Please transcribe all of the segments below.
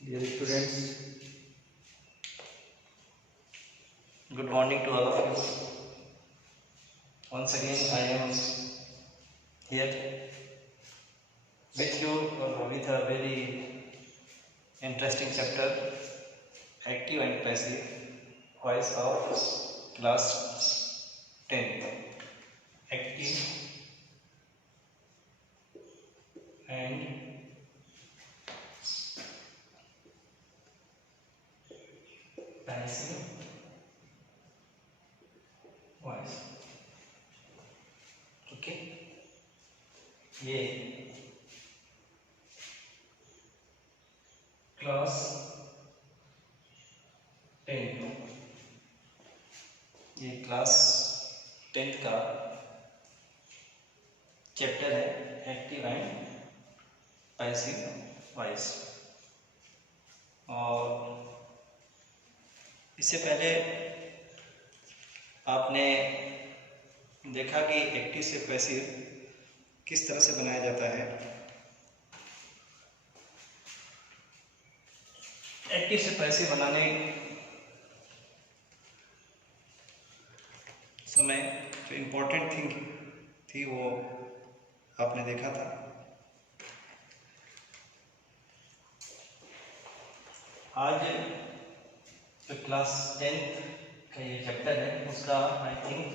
Dear students, good morning to all of you. Once again, I am here with you with a very interesting chapter, active and passive voice of class 10. Active and passive voice. Okay, ये class 10 ये class 10 का chapter है active and passive voice. और इससे पहले आपने देखा कि एक्टिव से पैसिव किस तरह से बनाया जाता है। एक्टिव से पैसिव बनाने समय जो इम्पोर्टेंट थिंग थी वो आपने देखा था। आज जो क्लास 10 का ये चैप्टर है उसका आई थिंक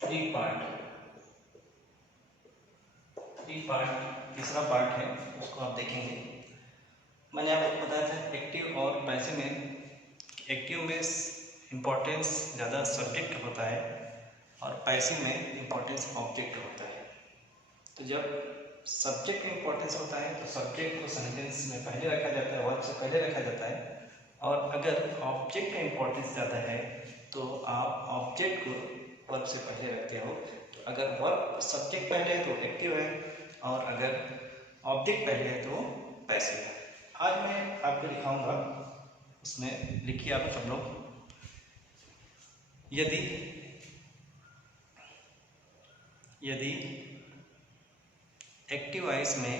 3 पार्ट तीसरा पार्ट है, उसको आप देखेंगे। मैंने आपको बताया था एक्टिव और पैसिव में, एक्टिव में इम्पोर्टेंस ज़्यादा सब्जेक्ट होता है और पैसिव में इम्पोर्टेंस ऑब्जेक्ट होता है। तो जब सब्जेक्ट में इम्पोर्टेंस होता है तो सब्जेक्ट को सेंटेंस में पहले रखा जाता है, वर्ब से पहले रखा जाता है। और अगर ऑब्जेक्ट का इम्पोर्टेंस ज़्यादा है तो आप ऑब्जेक्ट को वर्ब से पहले रखते हो। तो अगर वर्ब सब्जेक्ट पहले है तो एक्टिव है और अगर ऑब्जेक्ट पहले है तो पैसिव है। आज मैं आपको दिखाऊंगा, उसमें लिखिए आप सब लोग, यदि एक्टिव वॉइस में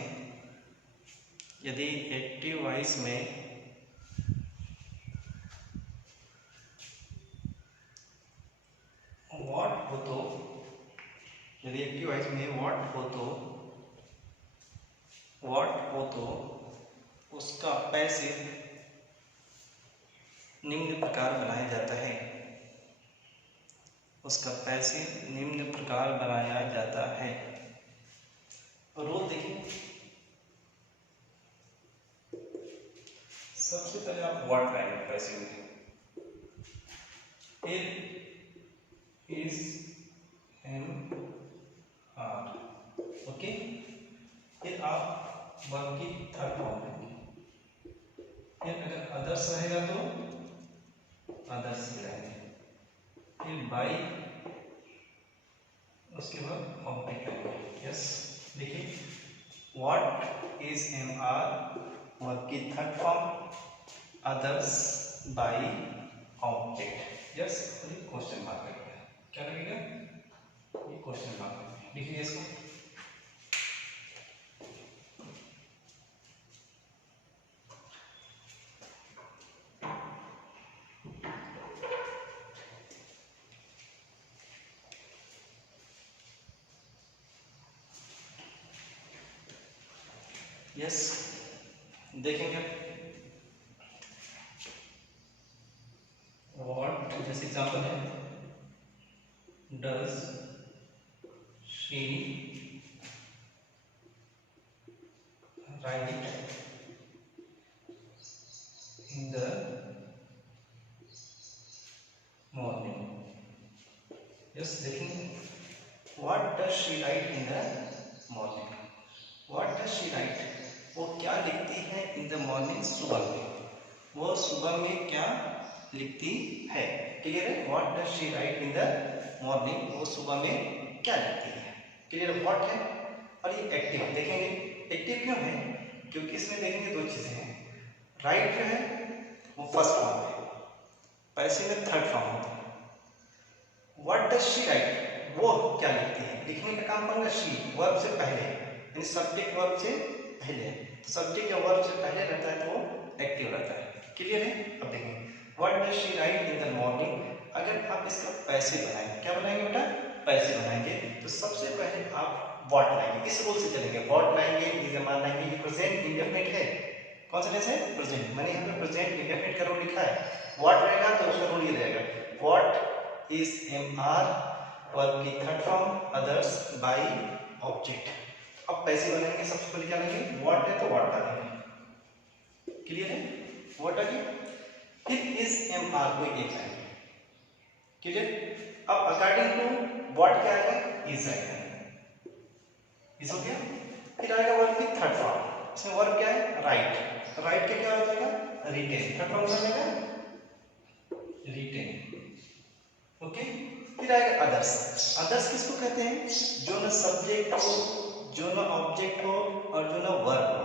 व्हाट हो तो उसका पैसिव निम्न प्रकार बनाया जाता है। रूल देखिए, सबसे पहले आप व्हाट लाएंगे पैसिव में, इज एम आर। ओके, फिर आप वर्ब की थर्ड फॉर्म लेंगे। फिर अगर अदर्स रहेगा तो अदर्स लगाएंगे, फिर बाई, उसके बाद ऑब्जेक्ट लेंगे। यस, देखिए, what is M R verb की third form, others by object. Yes, question mark लगेगा, क्या लगेगा? ये क्वेश्चन मार्क। लिखिए इसको, यस देखेंगे। व्हाट जैसे एग्जांपल है, does she write in the morning. Yes देखेंगे, what does she write in the morning. What does she write, वो क्या लिखती है इन द मॉर्निंग, सुबह में। वो सुबह में क्या लिखती है। क्लियर है? What does she write in the morning, वो सुबह में क्या लिखती है। क्लियर? व्हाट है और ये एक्टिव। देखेंगे एक्टिव क्यों है, क्योंकि इसमें देखेंगे दो चीजें हैं। राइट जो है वो फर्स्ट फॉर्म है, पैसिव में थर्ड फॉर्म होता है। व्हाट डज शी राइट, वो क्या लिखती है, लिखने का काम कौन का, शी, वर्ब से पहले, यानी सब्जेक्ट वर्ब से पहले है, तो सब्जेक्ट या वर्ब से पहले रहता है तो वो एक्टिव रहता है। क्लियर है? अब देखेंगे what does she write in the morning. अगर आप इसका पैसे बनाएंगे, क्या बनाएंगे बेटा? पैसे बनाएंगे, तो सबसे पहले आप व्हाट लाएंगे। किस रूल से चलेंगे? व्हाट लाएंगे, इज एम लाएंगे, ये प्रेजेंट इंडेफिनिट है। कौन सा टेंस है? प्रेजेंट। मैंने यहाँ पे प्रेजेंट इंडेफिनिट का रूल लिखा है। व्हाट रहेगा तो उसका रूल ये रहेगा, what is M R, verb की third form, others by object. अब पैसे बनाएंगे, सबसे पहले क्या लेंगे? व्हाट है तो व्हाट डालेंगे। क्लियर है? व्हाट डालिए, फिर इज एम आर कोई एक लाएंगे। क्लियर? अब अकॉर्डिंग टू व्हाट क्या आएगा? इज आएगा। इज हो गया। फिर आएगा वर्ब की थर्ड फॉर्म, इसमें वर्ब क्या है? राइट। राइट के क्या हो जाएगा? रिटेन। थर्ड फॉर्म क्या हो जाएगा? रिटेन। ओके। फिर आएगा अदर्स। अदर्स किसको कहते हैं? जो ना सब्जेक्ट हो, जो ना ऑब्जेक्ट हो और जो ना वर्ब हो।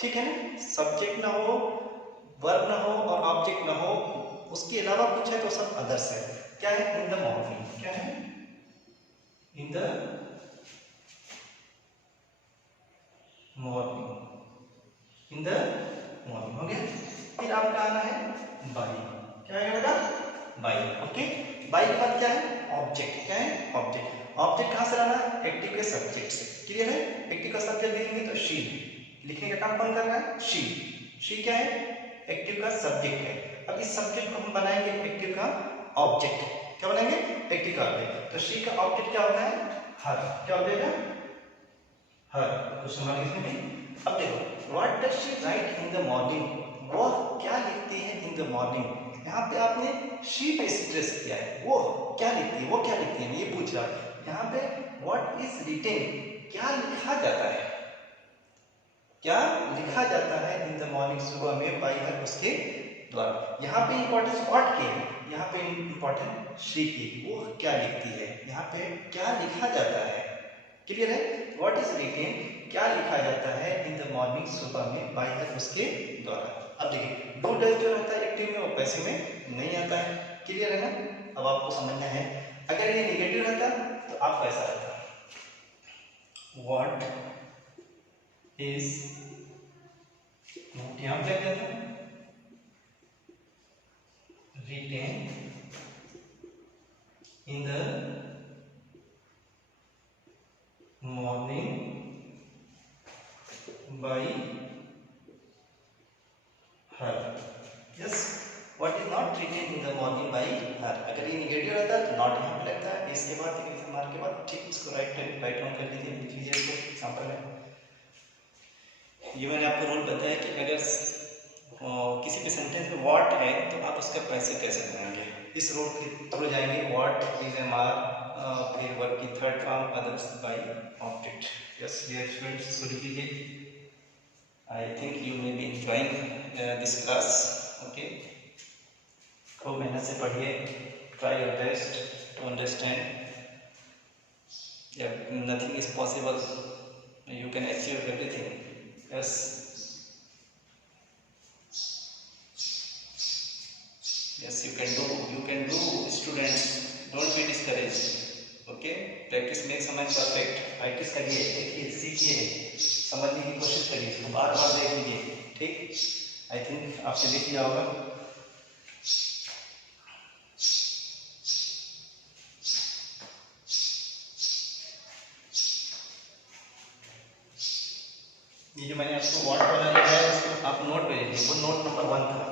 ठीक है ना? सब्जेक्ट ना हो, वर्ब ना हो और ऑब्जेक्ट ना हो, उसके अलावा कुछ है तो सब अदर्स है। क्या है? इन द मॉर्निंग। क्या है? इन the morning. In the morning हो गया। फिर आपका आना है बाई। क्या है बेटा? बाई। ओके। बाई के बाद क्या है? ऑब्जेक्ट। क्या है? ऑब्जेक्ट। ऑब्जेक्ट कहां से लाना है? एक्टिव के सब्जेक्ट से। क्लियर है? एक्टिव का सब्जेक्ट लिखेंगे तो शी, लिखने का काम कौन कर रहा है? शी। शी क्या है? एक्टिव का सब्जेक्ट है। अब इस सब्जेक्ट को हम बनाएंगे एक्टिव का ऑब्जेक्ट। क्या बनाएंगे? एक्टिव का ऑब्जेक्ट। तो शी का ऑब्जेक्ट क्या होता है? हर। क्या हो जाएगा? हर। क्वेश्चन मार्क लिखने में। अब देखो what does she write in the morning. वो क्या लिखती है इन द मॉर्निंग। यहाँ पे आपने शी पे स्ट्रेस किया है, वो क्या लिखती है, वो क्या लिखती है, ये पूछ रहा है। यहाँ पे व्हाट इज रिटेन, क्या लिखा जाता है, क्या लिखा जाता है इन द मॉर्निंग, सुबह में, बाई हर, उसके द्वारा। यहाँ पे इंपॉर्टेंस व्हाट की है, यहाँ पे इंपॉर्टेंट शी की। वो क्या लिखती है, यहाँ पे क्या लिखा जाता है। क्लियर है? व्हाट इज रिटेन, क्या लिखा जाता है इन द मॉर्निंग, सुबह में, बाय हर, उसके द्वारा। अब देखिए डू डज जो रहता है एक्टिव में, वो पैसे में नहीं आता है। क्लियर है ना? अब आपको समझना है, अगर ये निगेटिव रहता तो आपका ऐसा रहता, व्हाट इज, यहां पे क्या था? Written in the morning by her. Yes, what is not written in the morning by her. अगर ये निगेटिव रहता है तो नॉट यहाँ पे लगता है, इसके बाद मार्क के बाद ठीक इसको राइट डाउन कर लीजिए, लिख लीजिए इसको एग्जांपल है। ये मैंने आपको रूल बताया कि अगर किसी भी सेंटेंस में व्हाट है तो आप उसका पैसे कैसे बनाएंगे, इस रूल के थ्रू जाएंगे। व्हाट इज एम आर, फिर वर्ब की third form, others by object. Yes dear students, इसको लिख लीजिए। I think you may be enjoying this class. Okay. खूब मेहनत से पढ़िए. Try your best to understand. Yeah, nothing is possible. You can achieve everything. Yes. Yes, you can do. You can do, students. Don't be discouraged. Okay, practice makes a man perfect. Practice करिए, देखिए, सीखिए, समझने की कोशिश करिए, इसको बार बार देख लीजिए। ठीक, आई थिंक आपसे देख लिया होगा। ये जो मैंने आपको व्हाट वाला लिखा है उसको आप नोट पे लीजिए। वो नोट नंबर 1 था।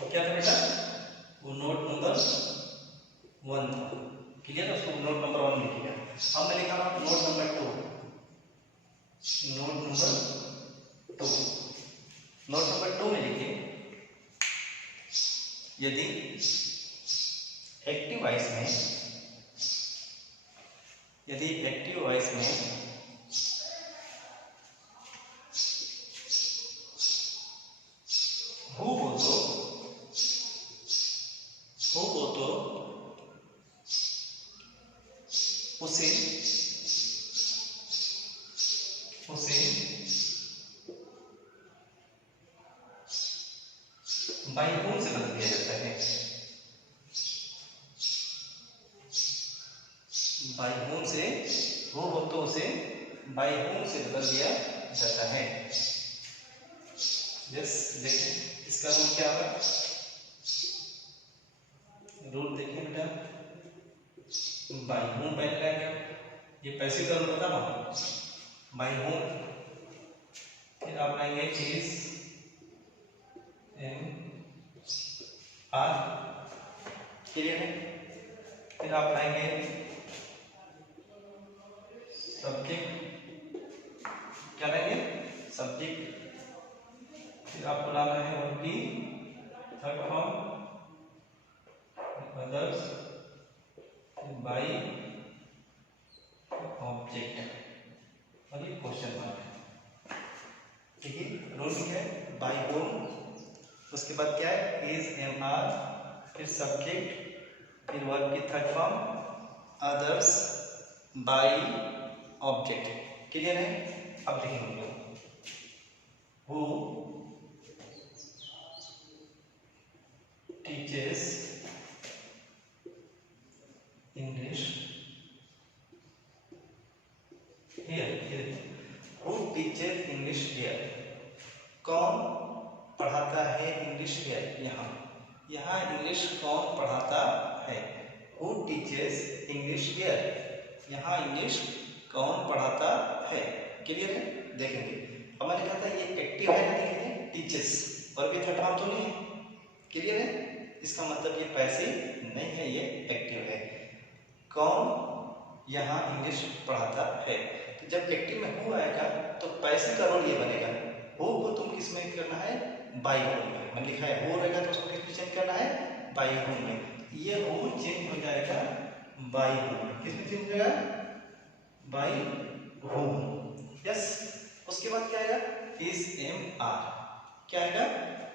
वो क्या था बेटा? वो नोट नंबर 1 था। क्लियर? उसको नोट नंबर 1 लिखिएगा। अब मैं लिखा note number 2। Note number 2, note number 2 में लिखिए, यदि एक्टिव वॉइस में, यदि एक्टिव वॉइस में हु हो तो उसे बाय होम से बदल दिया जाता है। बाय होम से, हो तो उसे बाय होम से बदल दिया जाता है। यस, देखिए इसका रूल क्या होगा, रूल देखिए बेटा, बाय होम पहले क्या, ये पैसे का रूल बता रहा हूँ, बाय होम, फिर आप लाएंगे इज एम आर, क्लियर है, फिर आप लाएंगे सब्जेक्ट, क्या लाएंगे सब्जेक्ट, फिर आपको लाना है वर्ब की third form others by object और ये क्वेश्चन मार्क है। ठीक है, रूल है बाई होम, उसके बाद क्या है इज एम आर, फिर सब्जेक्ट, फिर वर्ब की third form others by object. Clear है, अब लिखेंगे who teachers English here, who teachers English here, कौन पढ़ाता है इंग्लिश हियर, यहाँ, यहाँ इंग्लिश कौन पढ़ाता है, हु टीचर्स इंग्लिश हियर, यहाँ इंग्लिश कौन पढ़ाता है। क्लियर है, देखेंगे अब मैंने कहा था ये एक्टिव है ना, देखेंगे टीचर्स और भी थर्ड फॉर्म तो नहीं है। क्लियर है, इसका मतलब ये पैसिव नहीं है, ये एक्टिव है। कौन यहाँ इंग्लिश पढ़ाता है, तो जब एक्टिव में हु आएगा तो पैसिव का रोल ये बनेगा, हु को तुम किस में करना है, बाई होम में, मैंने लिखा है हु रहेगा तो उसको किस में चेंज करना है, बाई होम में, ये हु चेंज हो जाएगा बाई होम, किस में चेंज हो जाएगा, बाई होम। यस, उसके बाद क्या आएगा इज एम आर, क्या आएगा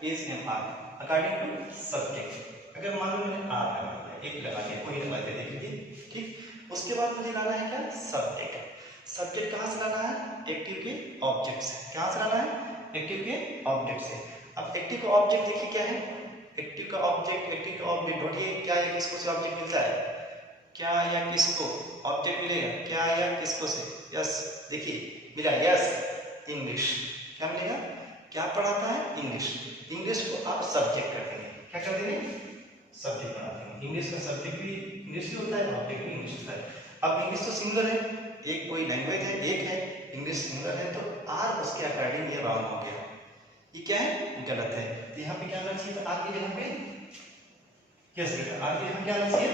is M R according to subject. अगर मान लो मैंने आर लगा दिया, एक लगा दिया, कोई लगा दिया, देखिए ठीक। उसके बाद मुझे लाना है क्या, सब्जेक्ट। सब्जेक्ट कहाँ से लाना है, एक्टिव के ऑब्जेक्ट से। कहाँ से लाना है, एक्टिव के ऑब्जेक्ट से। अब एक्टिव का ऑब्जेक्ट देखिए क्या है, एक्टिव का ऑब्जेक्ट, एक्टिव का ऑब्जेक्ट ढूंढिए, क्या है, किसको से ऑब्जेक्ट मिलता है, क्या या किसको ऑब्जेक्ट मिलेगा, क्या या किसको से, यस देखिए मिला, यस इंग्लिश, क्या मिलेगा, क्या पढ़ाता है, इंग्लिश, इंग्लिश को आप सब्जेक्ट कर देंगे, क्या कर देंगे, सब्जेक्ट बना देंगे। इंग्लिश का सब्जेक्ट भी इंग्लिश ही होता है, ऑब्जेक्ट भी इंग्लिश होता है। अब इंग्लिश तो सिंगल है, एक कोई लैंग्वेज है, एक है, इंग्लिश सिंगल है, तो आर उसके अकॉर्डिंग ये रॉन्ग हो गया, ये क्या है, गलत है। तो यहाँ पे क्या आना चाहिए, आर के जगह पे, यस बेटा आर के जगह क्या आना चाहिए,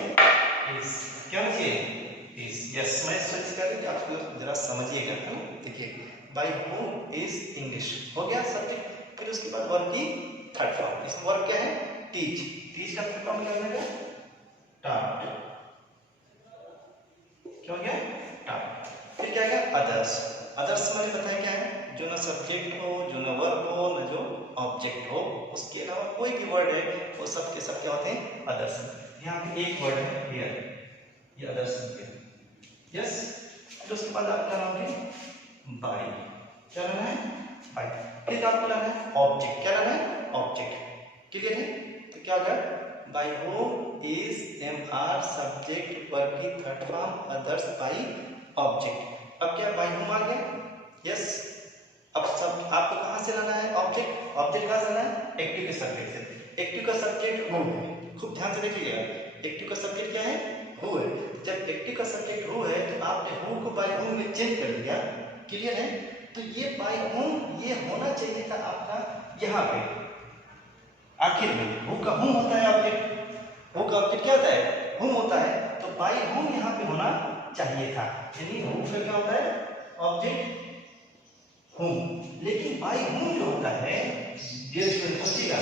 इज, क्या आना चाहिए, इज। यस, मैं सजेस्ट कर रही हूँ आप जरा समझिएगा। देखिए बाय होम इज इंग्लिश हो गया सब्जेक्ट, फिर उसके बाद वर्ब की थर्ड फॉर्म, इसमें वर्ब क्या है, टीच, टीच का थर्ड फॉर्म क्या बनेगा, टॉट, क्या हो गया, टॉट। फिर क्या है, अदर्स, अदर्स मैंने बताया क्या है, जो ना सब्जेक्ट हो, जो ना वर्ब हो, ना जो ऑब्जेक्ट हो, उसके अलावा कोई भी वर्ड है वो सब के सब क्या होते हैं, अदर्स। यहाँ पे एक वर्ड है हियर, ये अदर्स है, यस। फिर उसके बाद आप क्या लाओगे, बाय, क्या लाना है, बाय। फिर आपको लाना है ऑब्जेक्ट, क्या लाना है, ऑब्जेक्ट। क्लियर है, तो क्या होगा, by home is M R subject verb की third form others by object. अब क्या बाय होम आ गया, यस। अब सब आपको कहां से लाना है, ऑब्जेक्ट, ऑब्जेक्ट कहां से लाना है, एक्टिव के सब्जेक्ट से। एक्टिव का सब्जेक्ट हु है, खूब ध्यान से देखिएगा, एक्टिव का सब्जेक्ट क्या है, हु है। जब एक्टिव का सब्जेक्ट हु है तो आपने हु को बाय होम में चेंज कर दिया। क्लियर है, तो ये बाय होम ये होना चाहिए था आपका यहाँ पे आखिर में, हु का होम होता है ऑब्जेक्ट, हु का ऑब्जेक्ट क्या होता है, होम होता है, तो बाय होम यहाँ पे होना चाहिए था, यानी हु का क्या होता है, ऑब्जेक्ट होम। लेकिन बाय होम जो होता है, डियर स्टूडेंट सोचिएगा,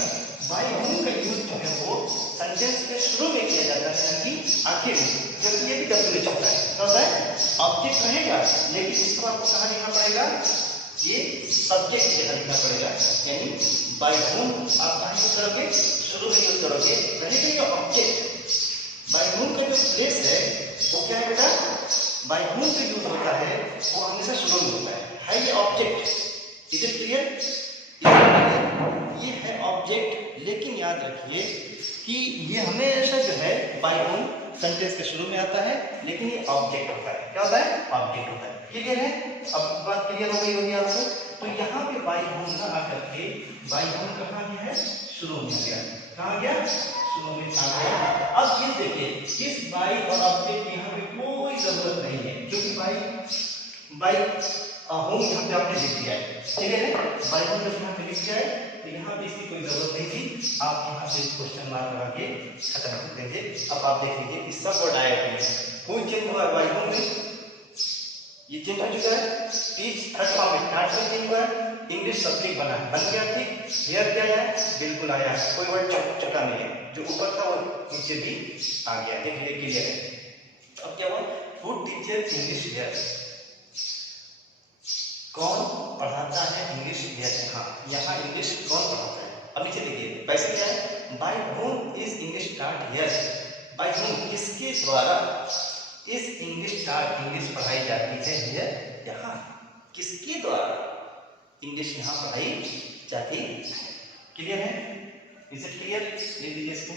बाय होम का यूज जो है वो सेंटेंस के शुरू में किया जाता है, यानी आखिर में, जबकि ये भी डब्ल्यूएच होता है, क्या होता है, ऑब्जेक्ट रहेगा, लेकिन इसको आपको कहाँ लिखना पड़ेगा, ये सब्जेक्ट की जगह लिखना पड़ेगा, यानी बाय होम आप कहाँ यूज करोगे, शुरू में यूज करोगे, रहेगा ये ऑब्जेक्ट। बाय होम का जो प्लेस है वो क्या है बेटा, बाय होम जो यूज होता है वो हमेशा शुरू में होता है ये ऑब्जेक्ट। इज इट क्लियर, ये है ऑब्जेक्ट, लेकिन याद रखिए कि ये हमेशा जो है बाय होम सेंटेंस के शुरू में आता है, लेकिन ये ऑब्जेक्ट होता है, क्या होता है, ऑब्जेक्ट होता है। क्लियर है? अब बात क्लियर हो गई होगी आपको। तो यहाँ पे बाई होम ना आकर के बाई होम कहाँ गया है? शुरू में गया। कहाँ गया? शुरू में आ गया। अब ये देखिए इस बाई और ऑब्जेक्ट यहाँ पे कोई जरूरत नहीं है, क्योंकि बाई होम यहाँ पे आपने लिख दिया है। क्लियर है? बाई होम जब यहाँ पे लिख दिया है तो यहाँ पे इसकी कोई जरूरत नहीं थी। आप यहाँ से क्वेश्चन मार्क लगा के खत्म कर देंगे। अब आप देख लीजिए इस सब वर्ड आया है, कोई चेंज हुआ है बाई होम में? ये चेंज हो चुका है। स्पीच थर्ड फॉर्म में स्टार्ट से चेंज हुआ है। इंग्लिश सब्जेक्ट बना है, बन गया ठीक। हियर क्या आया है? बिल्कुल आया है, कोई वर्ड छूटा नहीं है। जो ऊपर था वो नीचे भी आ गया। देख लीजिए क्लियर है। अब क्या हुआ? Good teacher English here. कौन पढ़ाता है इंग्लिश हियर? हाँ, यहाँ इंग्लिश कौन पढ़ाता है? अब नीचे देखिए पैसे क्या है? By home is English start here. By home किसके द्वारा इस इंग्लिश स्टार्ट इंग्लिश पढ़ाई जाती है हियर? यहाँ किसके द्वारा इंग्लिश यहाँ पढ़ाई जाती है? क्लियर है? Is it clear? ले लीजिए इसको।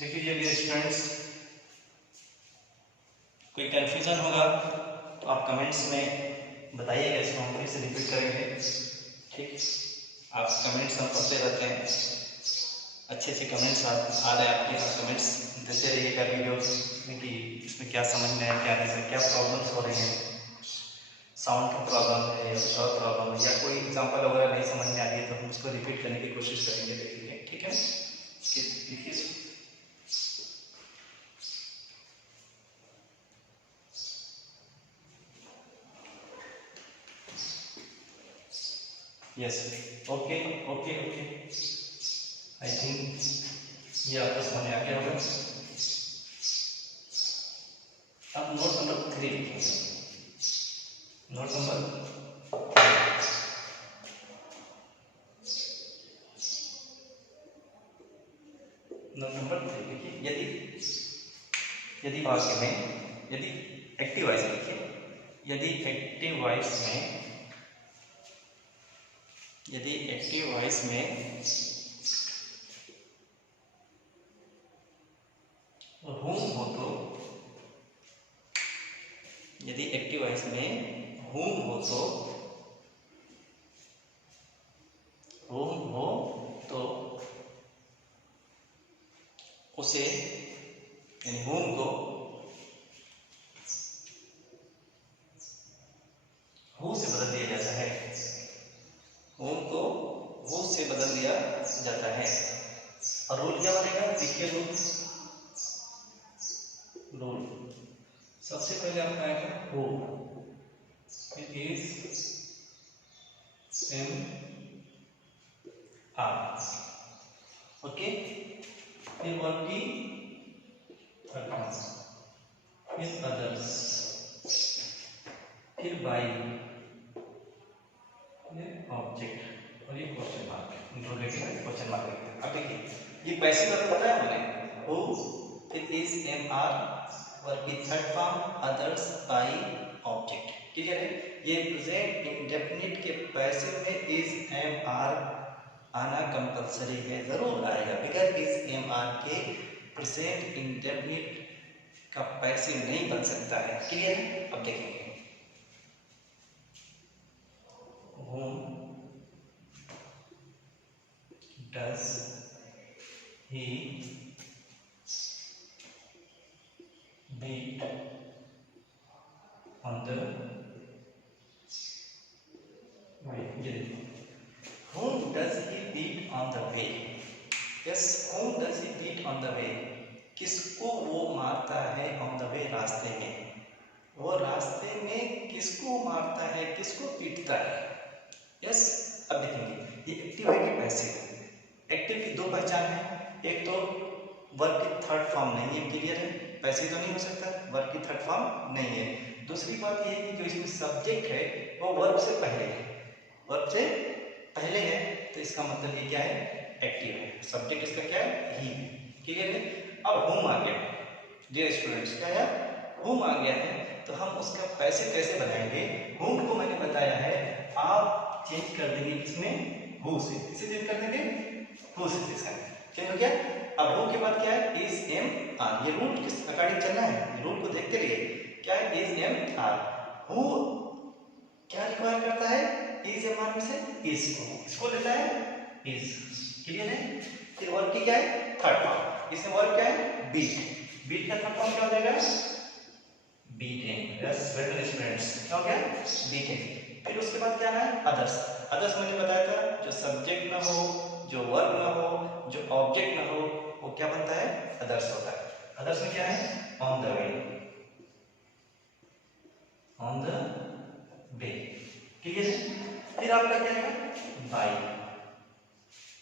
देख लीजिए डियर स्टूडेंट्स, कोई कंफ्यूजन होगा तो आप कमेंट्स में बताइएगा, इसको हम फिर से रिपीट करेंगे। ठीक, आप कमेंट्स हम पढ़ते रहते हैं, अच्छे से कमेंट्स आ रहे हैं आपके यहाँ। कमेंट्स देते रहिएगा वीडियो में कि इसमें क्या समझ में है, क्या रीज़न, क्या प्रॉब्लम्स हो रही हैं, साउंड का प्रॉब्लम है या कुछ और प्रॉब्लम है, या कोई एग्जांपल वगैरह नहीं समझ में आ रही है तो हम उसको रिपीट करने की कोशिश करेंगे। देखिए ठीक है? देखिए yes, okay okay okay, I think ये आपको समझ में आ गया होगा। अब नोट नंबर 3 लिखिए। नोट नंबर 3 लिखिए। यदि वाक्य में, यदि एक्टिव वॉइस लिखिए, यदि एक्टिव वॉइस में, यदि एक्टिव वॉइस में whom हो तो, यदि एक्टिव वॉइस में whom हो तो, whom हो तो उसे यानी whom को who से बदल दिया जाता है। whom को who से बदल दिया जाता है। और रूल क्या बनेगा? देखिए रूल सबसे पहले आपका आएगा who, it is MR, okay. फिर वर्ब की फिर अदर्स, फिर बाई, ऑब्जेक्ट और ये question mark, interrogative question mark लिखते हैं। अब देखिए ये पैसे का पता है हमें, who, it is MR, verb की third form, others, by, object. Clear है? ये प्रेजेंट इंडेफिनिट के पैसे में इज MR आना कंपलसरी है, जरूर आएगा। बिकॉज इज MR के प्रेजेंट इंडेफिनिट का पैसे नहीं बन सकता है। क्लियर है? अब देखेंगे whom does he beat on the way? Whom does he beat on the way? Yes, whom does he beat on the way? किसको वो मारता है on the way, रास्ते में। वो रास्ते में किसको मारता है, किसको पीटता है? यस, अब देखेंगे ये एक्टिव है कि पैसिव। एक्टिव की दो पहचान है, एक तो वर्ब की थर्ड फॉर्म नहीं है, क्लियर है? पैसिव तो नहीं हो सकता, वर्ब की थर्ड फॉर्म नहीं है। दूसरी बात यह है कि जो इसमें सब्जेक्ट है वो वर्ब से पहले है, वर्ब से पहले है, तो इसका मतलब ये क्या है? एक्टिव है। सब्जेक्ट इसका क्या है? ही। क्लियर है? अब होम आ गया डियर स्टूडेंट्स, क्या है? होम आ गया है, तो हम उसका पैसे कैसे बनाएंगे? होम को मैंने बताया है आप चेंज कर देंगे इसमें हु से। किसे चेंज कर देंगे? हु से। चेंज हो गया। अब हु के बाद क्या है, इज एम आर। ये रूल किस अकॉर्डिंग चलना है, रूल को देखते रहिए। क्या है, इज एम आर। हु क्या रिक्वायर करता है, इज एम आर में से इज को, इसको लेता है इज। क्लियर है। फिर वर्ब की क्या है, थर्ड फॉर्म। इसमें वर्ब क्या है, बीट। बीट का थर्ड फॉर्म क्या हो जाएगा, beaten. Yes very nice students, क्या हो गया, बीटेन। फिर उसके बाद क्या है, अदर्स। अदर्स मैंने बताया था, जो सब्जेक्ट ना हो, जो वर्ब ना हो, जो ऑब्जेक्ट ना हो, वो क्या बनता है, अदर्स होता है। अदर्स में क्या है, on the way, on the way. Clear है। फिर आपका क्या आएगा, बाय।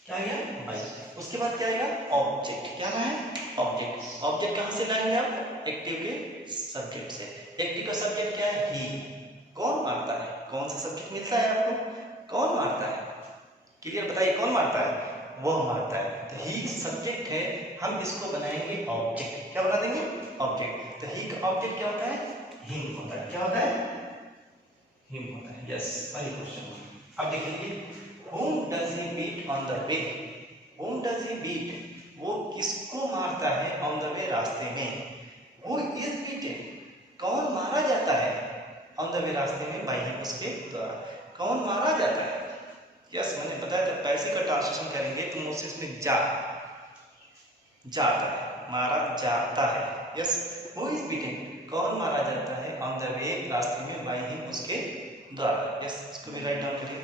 क्या आएगा, बाय। उसके बाद क्या आएगा, ऑब्जेक्ट। क्या है, ऑब्जेक्ट। ऑब्जेक्ट कहां से लाएंगे आप, एक्टिव के सब्जेक्ट से। एक्टिव का सब्जेक्ट क्या है, ही। कौन मारता है, कौन सा सब्जेक्ट मिलता है आपको, कौन मारता है। क्लियर, बताइए कौन मारता है, वो मारता है। तो ही सब्जेक्ट है, हम इसको बनाएंगे ऑब्जेक्ट। क्या बना देंगे, ऑब्जेक्ट। तो ही का ऑब्जेक्ट क्या होता है, हिम होता है। क्या होता है, हिम होता है। यस, वही क्वेश्चन। अब देखिए, whom does he beat on the way? whom does he beat? वो किसको मारता है on the way, रास्ते में। who is beaten? कौन मारा जाता है on the way, रास्ते में, by him, उसके द्वारा। कौन मारा जाता है। यस, मैंने बताया था पैसे का ट्रांसलेशन करेंगे तो मुझसे इसमें जाता है, मारा जाता है। यस, हु इज बीटेन, कौन मारा जाता है ऑन द वे, रास्ते में, बाय हिम, उसके द्वारा। यस, इसको भी राइट डाउन करिए।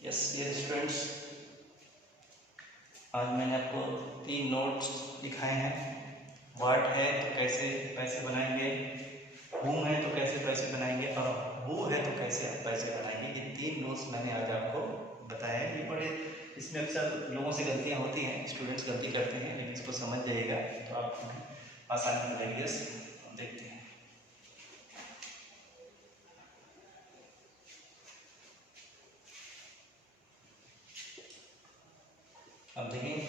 यस ये स्टूडेंट्स, आज मैंने आपको 3 नोट्स दिखाए हैं। व्हाट है तो कैसे पैसे बनाएंगे, हूम है तो कैसे पैसे बनाएंगे, और हु है तो कैसे पैसे बनाएंगे। ये 3 नोट्स मैंने आज आपको बताया है। ये बड़े, इसमें अक्सर लोगों से गलतियां होती हैं, स्टूडेंट्स गलती करते हैं, लेकिन इसको समझ जाइएगा तो आपको आसानी मिलेगी। यस, देखते हैं। अब देखेंगे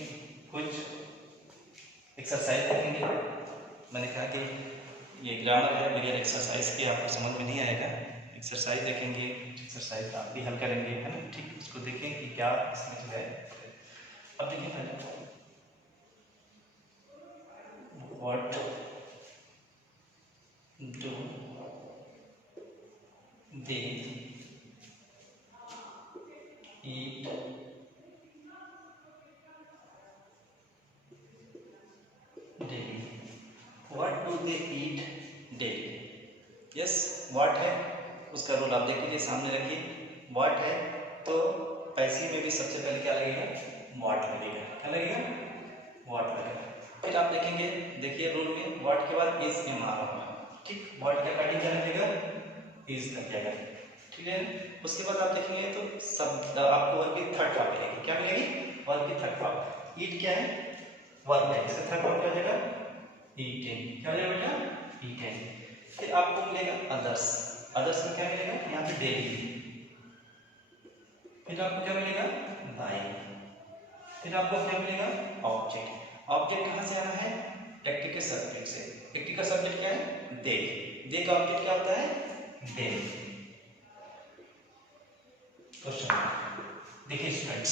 कुछ एक्सरसाइज देखेंगे। मैंने कहा कि ये ग्रामर है, बगैर एक्सरसाइज के आपको समझ में नहीं आएगा। एक्सरसाइज देखेंगे, एक्सरसाइज आप भी हल करेंगे, है ना। ठीक, उसको देखें कि क्या इसमें जो है। अब देखिए पहले, what do they eat daily. What do they eat daily. Yes, what है उसका रूल आप देख लीजिए, सामने रखिए। व्हाट है तो पैसे में भी सबसे पहले क्या लगेगा, व्हाट लगेगा। क्या लगेगा, व्हाट लगेगा। फिर आप देखेंगे, देखिए रूल में व्हाट के बाद इज एम आर होगा। ठीक, व्हाट के अकॉर्डिंग क्या लगेगा, इज लग जाएगा। ठीक है। उसके बाद आप देखेंगे तो सब आपको वर्ब की थर्ड फॉर्म मिलेगी। क्या मिलेगी, वर्ब की थर्ड फॉर्म। ईट क्या है, वर्ब है, इसका थर्ड फॉर्म क्या हो जाएगा, ईटेन। क्या हो जाएगा बेटा, ईटेन। फिर आपको मिलेगा अदर्स। अदर्स में क्या मिलेगा, यहाँ पे डेली। फिर आपको क्या मिलेगा, बाय। फिर आपको क्या मिलेगा, ऑब्जेक्ट। ऑब्जेक्ट कहाँ से आना है, एक्टिव के सब्जेक्ट से। एक्टिव का सब्जेक्ट क्या है, दे। दे का ऑब्जेक्ट क्या होता है, दे। क्वेश्चन देखिए स्टूडेंट्स,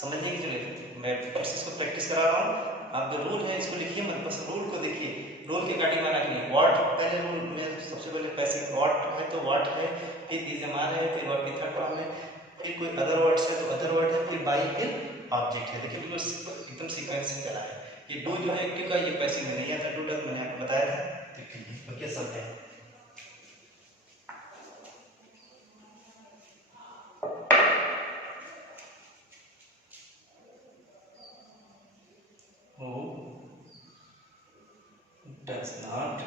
समझने की जरूरत, मैं फिर से इसको प्रैक्टिस करा रहा हूँ। आप जो रूल है इसको लिखिए मत, बस रूल को देखिए। रूल के अकॉर्डिंग माना कि व्हाट, पहले रूल में सबसे पहले पैसे व्हाट है तो व्हाट है, फिर इज एम आर है, फिर वर्ब की थर्ड फॉर्म है, फिर कोई अदर वर्ड्स है तो अदर वर्ड है, फिर बाय, फिर ऑब्जेक्ट है। देखिए बिल्कुल एकदम सीक्वेंस से चला है। ये डू जो है एक्टिव का, ये पैसे में नहीं आता, डू डज मैंने आपको बताया था। देखिए क्या शब्द है, who does not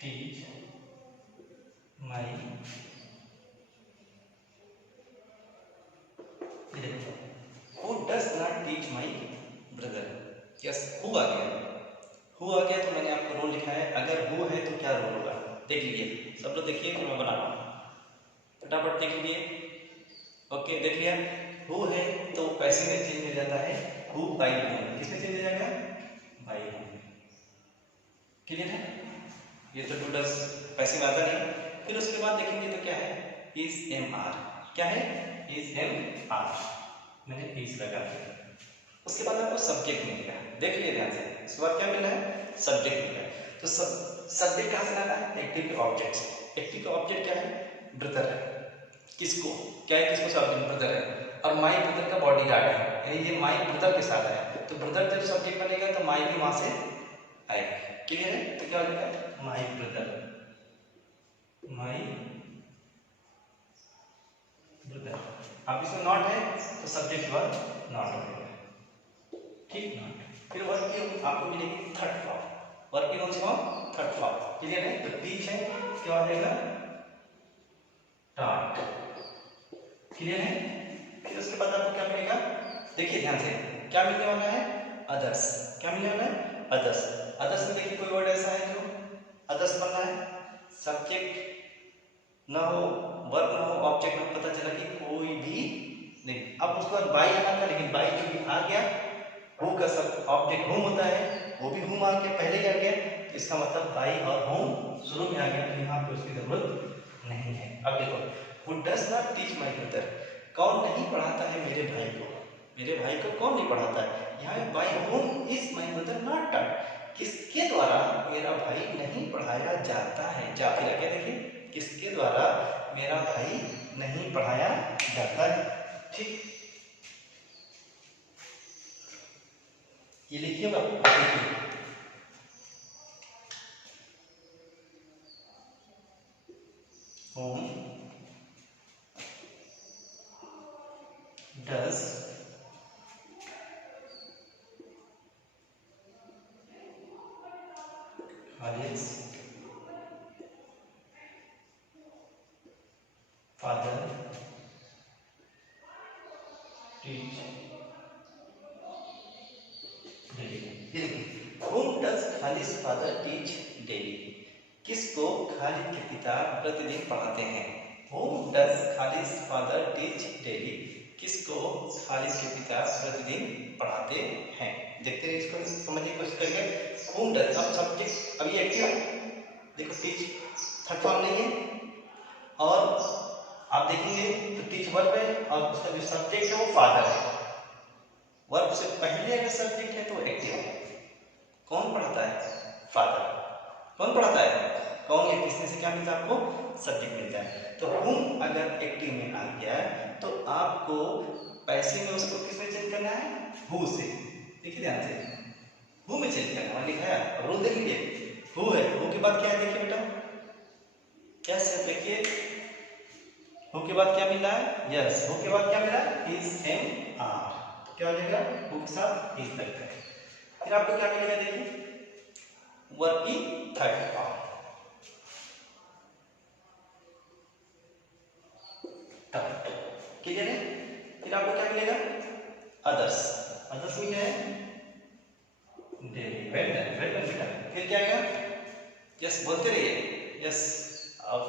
teach my who does not teach my brother। Yes, who आ गया, हु आ गया तो मैंने आपको रोल लिखा है, अगर हु है तो क्या रोल होगा देख लीजिए, सब लोग देखिए फिर मैं बना रहा हूँ, फटाफट देख लीजिए। ओके देख लिया, हु है तो पैसे में चेंज हो जाता है हु बाई हूम, किसमें चेंज हो जाएगा बाई हूम, क्लियर है। ये तो टू डज पैसे में आता नहीं। फिर उसके बाद देखेंगे तो क्या है इज एम आर, क्या है इज एम आर, मैंने इज लगा दिया। उसके बाद आपको सब्जेक्ट मिल गया, देख लिए ध्यान से, इसके बाद क्या मिला है सब्जेक्ट मिल गया। तो सब्जेक्ट कहाँ से लाना है, एक्टिव के ऑब्जेक्ट से। एक्टिव का ऑब्जेक्ट क्या है ब्रदर है, किसको क्या है किसको सब्जेक्ट ब्रदर है, और माई ब्रदर का बॉडी गार्ड है, यानी ये माई ब्रदर के साथ है, तो ब्रदर जब सब्जेक्ट बनेगा तो माई भी वहां से आएगा, क्लियर है। तो क्या हो जाएगा माई ब्रदर, माई ब्रदर, अब इसमें नॉट है तो सब्जेक्ट वर्ब नॉट हो जाएगा, ठीक नॉट। फिर वर्ब की आपको मिलेगी थर्ड फॉर्म, वर्ब की कौन सी फॉर्म थर्ड फॉर्म, क्लियर है। तो टीच है क्या हो जाएगा टाट, क्लियर है। फिर उसके बाद आपको क्या मिलेगा, देखिए ध्यान से क्या मिलने वाला है अदर्स, क्या मिलने वाला है अदर्स। अदर्स में देखिए कोई वर्ड ऐसा है जो अदर्स बन रहा है, सब्जेक्ट ना हो वर्ब ना हो ऑब्जेक्ट ना, पता चला कि कोई भी नहीं। अब उसके बाद बाई आना था लेकिन बाई जो भी आ गया, हु का सब ऑब्जेक्ट होम होता है, वो भी होम आ गया पहले ही आ गया, तो इसका मतलब बाई और होम शुरू में आ गया, तो यहाँ पे उसकी जरूरत नहीं है। अब देखो Who does not teach my brother, कौन नहीं पढ़ाता है मेरे भाई को, मेरे भाई को कौन नहीं पढ़ाता है। यहाँ by whom is my brother not taught, किसके द्वारा मेरा भाई नहीं पढ़ाया जाता है, जा फिर आगे देखिए किसके द्वारा मेरा भाई नहीं पढ़ाया जाता है, ठीक। ये लिखिएगा whom does Khalid's father teach daily, whom does Khalid's father teach daily, किसको खालिद के पिता प्रतिदिन पढ़ाते हैं। Whom does Khalid's father teach daily, किसको खालिद के पिता प्रतिदिन पढ़ाते हैं। देखते रहिए इसको, समझने की कोशिश करिए। Whom does, अब सब्जेक्ट अभी एक्टिव है, देखो टीच थर्ड फॉर्म नहीं है, और आप देखेंगे तो टीच वर्ब है और उसका जो सब्जेक्ट है वो फादर है, वर्ब से पहले अगर सब्जेक्ट है तो एक्टिव है। कौन पढ़ाता है फादर, कौन पढ़ाता है कौन, या किसने से क्या मिलता है आपको सब्जेक्ट मिलता है। तो हुम अगर एक्टिव में आ गया तो आपको पैसे में उसको किस में चेंज करना है हु से, देखिए ध्यान से हु में चेंज करना है, लिखा है रूल देख लीजिए, हु है, हु के बाद क्या है देखिए बेटा, कैसे देखिए हु के बाद क्या मिल रहा है, यस हु के बाद क्या मिला इज एम आर, तो क्या हो जाएगा हु के साथ इज लगता है। फिर आपको क्या मिलेगा देखिए वर्ब की थर्ड फॉर्म टर्ट, क्लियर है। फिर आपको क्या मिलेगा अदर्स, अदर्स में क्या है डेली, वेल डन बेटा। फिर क्या आएगा यस बोलते रहिए यस। अब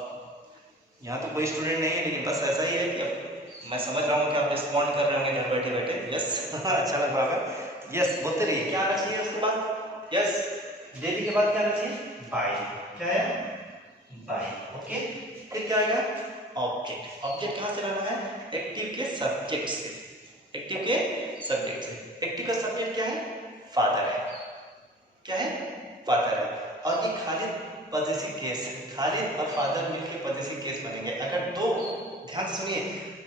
यहाँ तो कोई स्टूडेंट नहीं है लेकिन बस ऐसा ही है कि अब मैं समझ रहा हूँ कि आप रिस्पॉन्ड कर रहे होंगे घर बैठे बैठे, यस अच्छा लग रहा होगा, यस बोलते रहिए। क्या आना चाहिए उसके बाद यस, डेली के बाद क्या आना चाहिए बाय, क्या है बाय, ओके। फिर क्या आएगा ऑब्जेक्ट, ऑब्जेक्ट कहाँ से लाना है एक्टिव के सब्जेक्ट से, एक्टिव के सब्जेक्ट से। एक्टिव का सब्जेक्ट क्या है फादर है, क्या है फादर है, और ये खालिद पॉजेसिव केस है, खालिद और फादर मिलकर पॉजेसिव केस बनेंगे। अगर दो, ध्यान से सुनिए,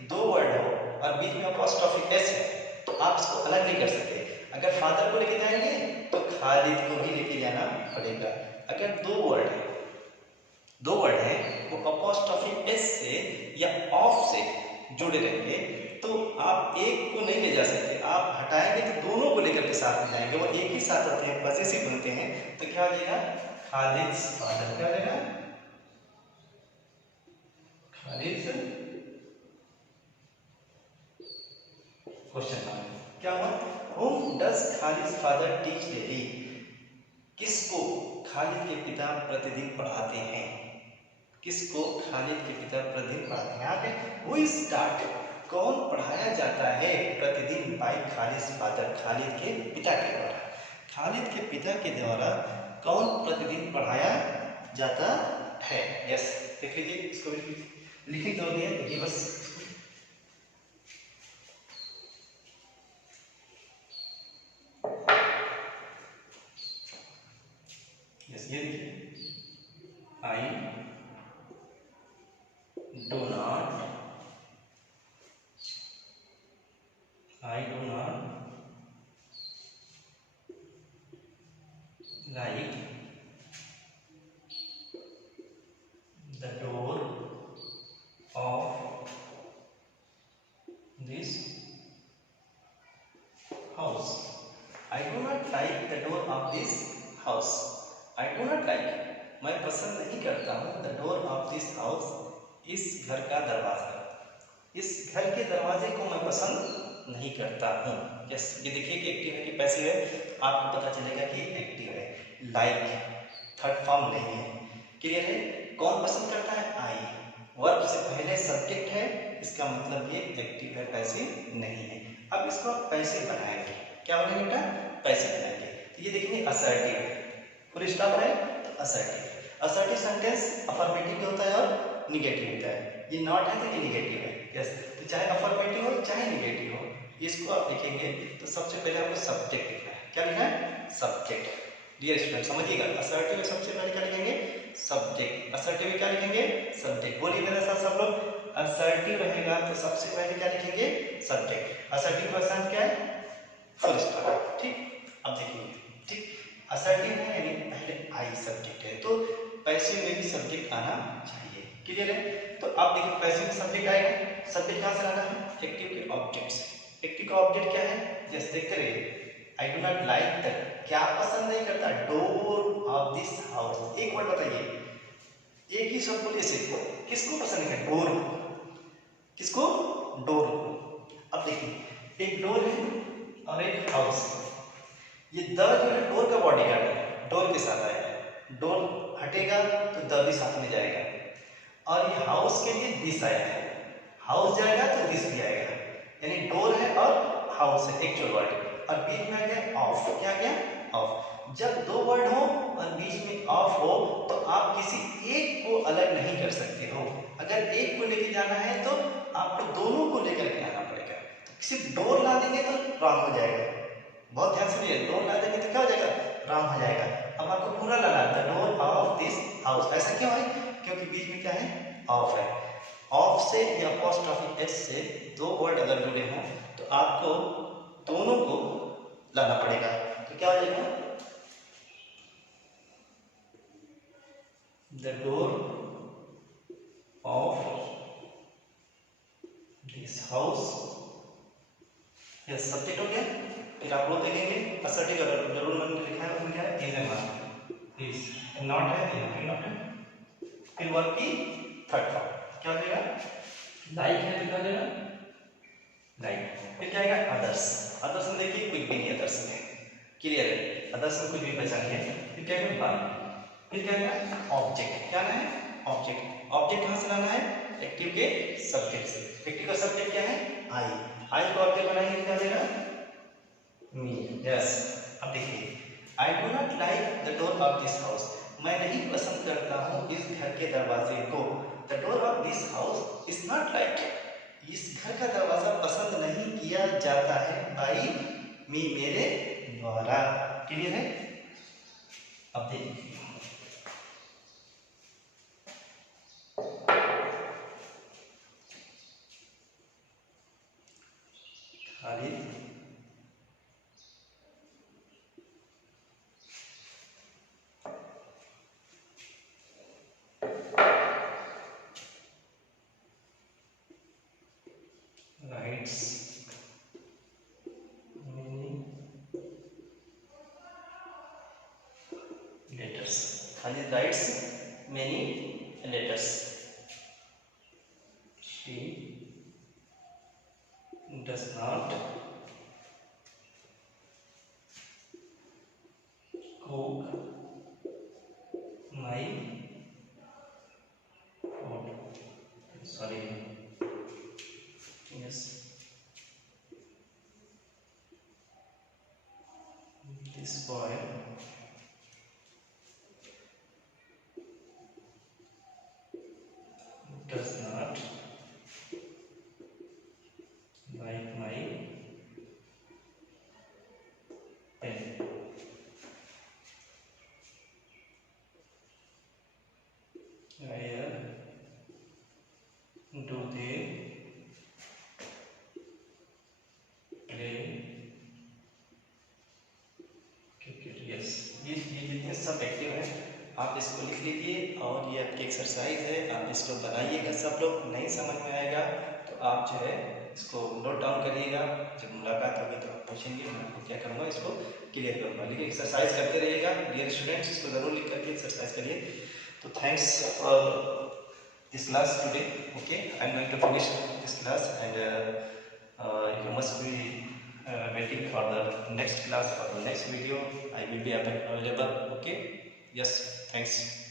दो वर्ड हो और बीच में अपॉस्ट्रोफी एस है तो आप इसको अलग नहीं कर सकते। अगर फादर को लेके जाएंगे तो खालिद को भी लेके जाना पड़ेगा। अगर दो वर्ड है, दो वर्ड है वो अपॉस्ट्रोफी एस से या ऑफ से जुड़े रहेंगे तो आप एक को नहीं ले जा सकते, आप हटाएंगे तो दोनों को लेकर के साथ में जाएंगे, वो एक ही साथ होते हैं पॉजेसिव बनते हैं। तो क्या हो जाएगा खालिद्स फादर, क्या हो जाएगा खालिद्स, क्वेश्चन मार्क क्या हुआ, whom does Khalid's father teach daily, किस पिता प्रतिदिन पढ़ाते हैं। किसको? खालिद के पिता प्रतिदिन पढ़ाते हैं। यहाँ पे हु इज टॉट, कौन पढ़ाया जाता है प्रतिदिन? बाय खालिद फादर, खालिद के पिता के द्वारा। खालिद के पिता के द्वारा कौन प्रतिदिन पढ़ाया जाता है? यस, देख लीजिए, इसको भी लिखित दो दिया, देखिए बस यस, ये देखिए, I do not like the door of this house. I do not like the door of this house. I do not like, मैं पसंद नहीं करता हूँ, the door of this house, इस घर का दरवाजा, इस घर के दरवाजे को मैं पसंद नहीं करता हूँ। यस, ये देखिए कि एक्टिव है कि पैसिव है, आपको पता चलेगा कि एक्टिव है। लाइक थर्ड फॉर्म नहीं है, क्लियर है। कौन पसंद करता है? आई, वर्ब से पहले सब्जेक्ट है, इसका मतलब ये एक्टिव है, पैसिव नहीं है। अब इसको आप पैसिव बनाएंगे, क्या बनाएंगे बेटा? पैसिव बनाएंगे। तो ये देखिए असर्टिव है, फुल स्टॉप है तो असर्टिव। असर्टिव सेंटेंस अफर्मेटिव भी होता है और निगेटिव होता है। ये नॉट है तो ये निगेटिव है। यस, तो चाहे अफर्मेटिव हो चाहे निगेटिव हो, इसको आप लिखेंगे तो सबसे पहले आपको सब्जेक्ट लिखना है। क्या लिखना है? सब्जेक्ट। डियर स्टूडेंट समझिएगा, असर्टिव में सबसे पहले क्या लिखेंगे? सब्जेक्ट। असर्टिव में क्या लिखेंगे? सब्जेक्ट। बोलिए मेरे साथ सब लोग, असर्टिव रहेगा तो सबसे पहले क्या लिखेंगे? सब्जेक्ट। असर्टिव का अर्थ क्या है? Full stop. ठीक, अब देखिए, ठीक, असर्टिव है यानी पहले आई सब्जेक्ट है, तो पैसिव में भी सब्जेक्ट आना चाहिए। क्लियर है? तो आप देखिए पैसिव में सब्जेक्ट आएगा, सब्जेक्ट कहाँ से लाना है? एक्टिव के ऑब्जेक्ट से। एक्टिव का ऑब्जेक्ट क्या है? जैसे देखते रहिए, I do not like the, क्या पसंद नहीं करता? Door of this house. एक वर्ड बताइए, एक ही शब्द बोलिए से, किसको पसंद नहीं करता? डोर को। किसको? डोर को। अब देखिए, एक डोर है और एक हाउस। ये द जो है डोर का बॉडी गार्ड है, डोर के साथ आएगा। डोर हटेगा तो द भी साथ में जाएगा। और ये हाउस के लिए दिस आया है, हाउस जाएगा तो दिस भी आएगा, यानी डोर है और हाउस है, एक्चुअल वर्ड। और बीच में आ गया ऑफ। क्या गया? ऑफ। जब दो वर्ड हो और बीच में ऑफ हो तो आप किसी एक को अलग नहीं कर सकते हो। अगर एक को लेके जाना है तो आपको दोनों को लेकर के आना पड़ेगा। सिर्फ डोर ला देंगे तो रॉन्ग हो जाएगा। बहुत ध्यान सुनिए, डोर ला देंगे तो क्या हो जाएगा? रॉन्ग हो जाएगा। अब आपको पूरा लाना है, डोर ऑफ दिस हाउस। ऐसा क्यों है? क्योंकि बीच में क्या है? ऑफ है। ऑफ से या अपोस्ट्रोफी एस से दो वर्ड अगर जुड़े हों तो आपको दोनों को लाना पड़ेगा। तो क्या हो जाएगा? The door of this house. यह सब्जेक्ट हो गया। फिर आप लोग देखेंगे असर्टिव अगर जरूर मैंने लिखा है उसमें क्या है? इज एंड इज, नॉट है यहाँ पे, नॉट है। फिर वर्ब की थर्ड फॉर्म क्या हो जाएगा? लाइक है तो क्या हो जाएगा? लाइक। फिर क्या आएगा? अदर्स। अदर्स में देखिए कुछ भी नहीं, अदर्स में क्लियर है, अदर्स में कुछ भी बचा नहीं है। फिर क्या आएगा? बाय। फिर क्या आएगा? ऑब्जेक्ट। क्या है? ऑब्जेक्ट। ऑब्जेक्ट कहाँ से लाना है? एक्टिव के सब्जेक्ट से। एक्टिव का सब्जेक्ट क्या है? आई। आई को ऑब्जेक्ट बनाएंगे क्या हो जाएगा? मी। यस, अब देखिए, I do not like the door of this house. मैं नहीं पसंद करता हूँ इस घर के दरवाजे को। The door of this house is not like, इस घर का दरवाजा पसंद नहीं किया जाता है बाई मी, मेरे द्वारा। क्लियर है? अब देखिए, Khalid writes many letters. Khalid writes many letters. She does not cook sorry, yes, this boy does not like my pen. Where do they play cricket? Yes, ये जितने सब एक्टिव हैं आप इसको लिख लीजिए, और ये आपकी एक्सरसाइज है, आप इसको बनाइएगा। सब लोग नहीं समझ में आएगा तो आप जो है इसको नोट डाउन करिएगा, जब मुलाकात होगी तो आप पूछेंगे, मैं आपको क्या करूँगा, इसको क्लियर करूँगा। लेकिन एक्सरसाइज करते रहिएगा डियर स्टूडेंट्स, इसको ज़रूर लिख करके एक्सरसाइज करिए। तो thanks for this class today. Okay, I'm going to finish this class, and you must be waiting for the next class or the next video. I will be available. Okay, yes, thanks.